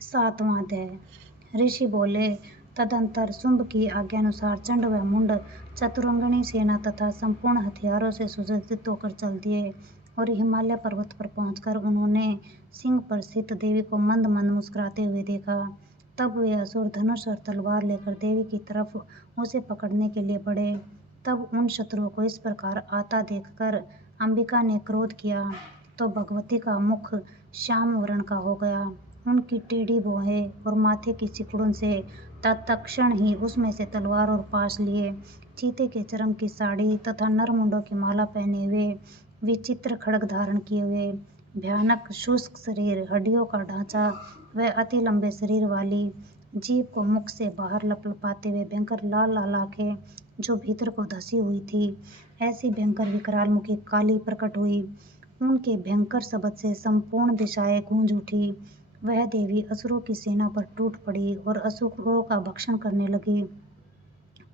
सातवां अध्याय। ऋषि बोले, तदंतर शुंभ की आज्ञानुसार चंड व मुंड चतुरंगिणी सेना तथा संपूर्ण हथियारों से सुसज्जित होकर चल दिए और हिमालय पर्वत पर पहुंचकर उन्होंने सिंह पर स्थित देवी को मंद मंद मुस्कुराते हुए देखा। तब वे असुर धनुष और तलवार लेकर देवी की तरफ उसे पकड़ने के लिए बढ़े। तब उन शत्रुओं को इस प्रकार आता देखकर अंबिका ने क्रोध किया तो भगवती का मुख श्याम वर्ण का हो गया। उनकी टेढ़ी भौहें और माथे की सिकुड़न से तत्क्षण ही उसमें से तलवार और पाश लिए चीते के चर्म की साड़ी तथा नरमुंडों की माला पहने हुए, विचित्र खड्ग धारण किए हुए, भयानक शुष्क शरीर, हड्डियों का ढांचा व अति लंबे शरीर वाली, जीभ को मुख से बाहर लपलपाते हुए भयंकर लाल लाल आंखें जो भीतर को धसी हुई थी, ऐसी भयंकर विकराल मुखी काली प्रकट हुई। उनके भयंकर शब्द से संपूर्ण दिशाएं गूंज उठी। वह देवी असुरों की सेना पर टूट पड़ी और असुरों का भक्षण करने लगी।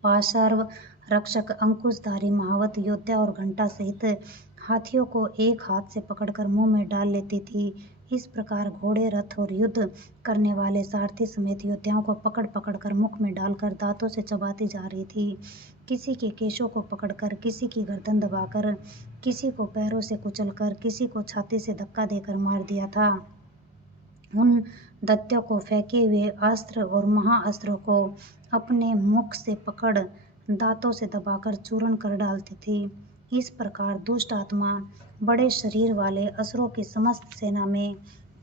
पाशर्व रक्षक, अंकुशधारी महावत योद्धा और घंटा सहित हाथियों को एक हाथ से पकड़कर मुंह में डाल लेती थी। इस प्रकार घोड़े, रथ और युद्ध करने वाले सारथी समेत योद्धाओं को पकड़ पकड़ कर मुख में डालकर दांतों से चबाती जा रही थी। किसी के केशों को पकड़कर, किसी की गर्दन दबाकर, किसी को पैरों से कुचलकर, किसी को छाती से धक्का देकर मार दिया था। उन दैत्यों को फेंके हुए अस्त्र और महाअस्त्रों को अपने मुख से पकड़ दांतों से दबाकर चूर्ण कर डालती थी। इस प्रकार दुष्ट आत्मा बड़े शरीर वाले असुरों की समस्त सेना में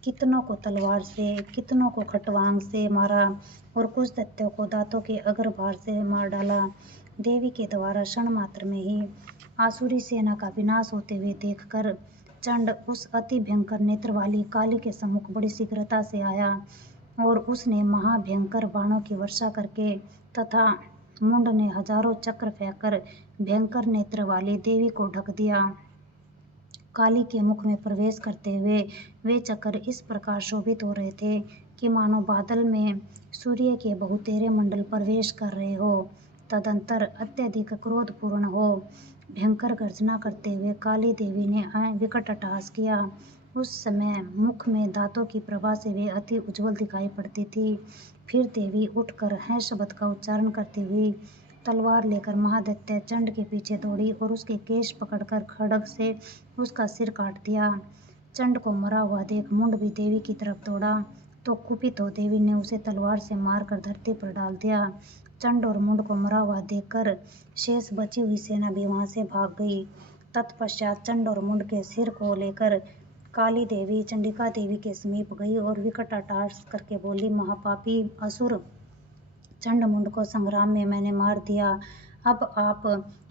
कितनों को तलवार से, कितनों को खट्वांग से मारा और कुछ दैत्यों को दांतों के अग्रभाग से मार डाला। देवी के द्वारा क्षण मात्र में ही आसुरी सेना का विनाश होते हुए देखकर चंड उस अति भयंकर नेत्र वाली काली के सम्मुख बड़ी शीघ्रता से आया और उसने महाभयंकर बाणों की वर्षा करके तथा मुंड ने हजारों चक्र फेंककर भयंकर नेत्र वाली देवी को ढक दिया। काली के मुख में प्रवेश करते हुए वे चक्र इस प्रकार शोभित हो रहे थे कि मानो बादल में सूर्य के बहुतेरे मंडल प्रवेश कर रहे हो। तदंतर अत्यधिक क्रोधपूर्ण हो भयंकर गर्जना करते हुए काली देवी ने विकट अट्टहास किया। उस समय मुख में दांतों की प्रभा से वे अति उज्ज्वल दिखाई पड़ती थी। फिर देवी उठकर हैं शब्द का उच्चारण करती हुई तलवार लेकर महादैत्य चंड के पीछे दौड़ी और उसके केश पकड़कर खड्ग से उसका सिर काट दिया। चंड को मरा हुआ देख मुंड भी देवी की तरफ दौड़ा तो कुपित हो देवी ने उसे तलवार से मारकर धरती पर डाल दिया। चंड और मुंड को मरा हुआ देखकर शेष बची हुई सेना भी वहां से भाग गई। तत्पश्चात चंड और मुंड के सिर को लेकर काली देवी चंडिका देवी के समीप गई और विकट अट्टहास करके बोली, महापापी असुर, चंड मुंड को संग्राम में मैंने मार दिया। अब आप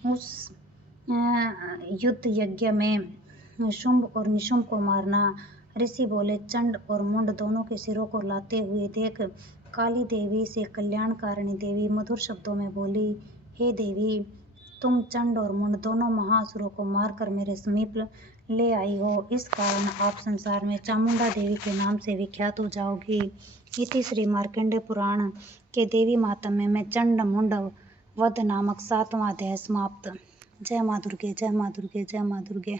उस युद्ध यज्ञ में शुंभ और निशुंभ को मारना। ऋषि बोले, चंड और मुंड दोनों के सिरों को लाते हुए देख काली देवी से कल्याणकारिणी देवी मधुर शब्दों में बोली, हे देवी, तुम चंड और मुंड दोनों महाअसुरों को मारकर मेरे समीप ले आई हो। इस कारण आप संसार में चामुंडा देवी के नाम से विख्यात हो जाओगी। इति श्री मार्कंडेय पुराण के देवी महात्म्य में चंड मुंड वध नामक 7वां अध्याय समाप्त। जय मां दुर्गे, जय मां दुर्गे, जय मां दुर्गे।